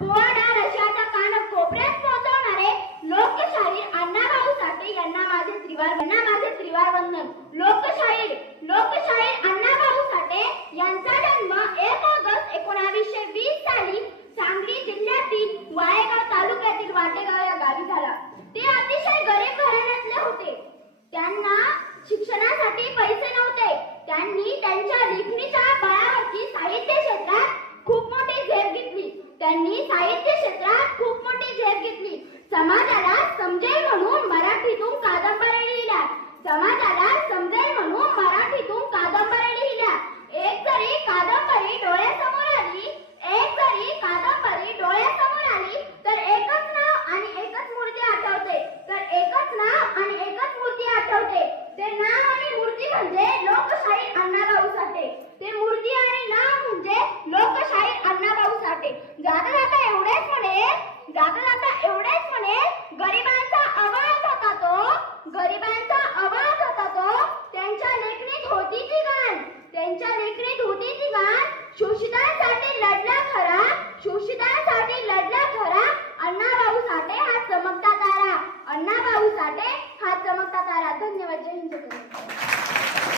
पोवाडा रशियाचा माझे त्रिवार साठे यांचा जन्म एक ऑगस्ट एकोणावीसशे वीस साली सांगली जिल्ह्यातील वायगाव तालुक्यातील वाटेगाव या गावी झाला. ते अतिशय गरीब घराण्यातले होते. त्यांना शिक्षणासाठी पैसे नव्हते. 你啥意思 दादा दादा एवढेच म्हणे. गरिबांचा आवाज होता तो. गरिबांचा आवाज होता तो. त्यांच्या लेखणीत होती ती गाण. त्यांच्या लेखणीत होती ती गाण. शोषितांसाठी लढ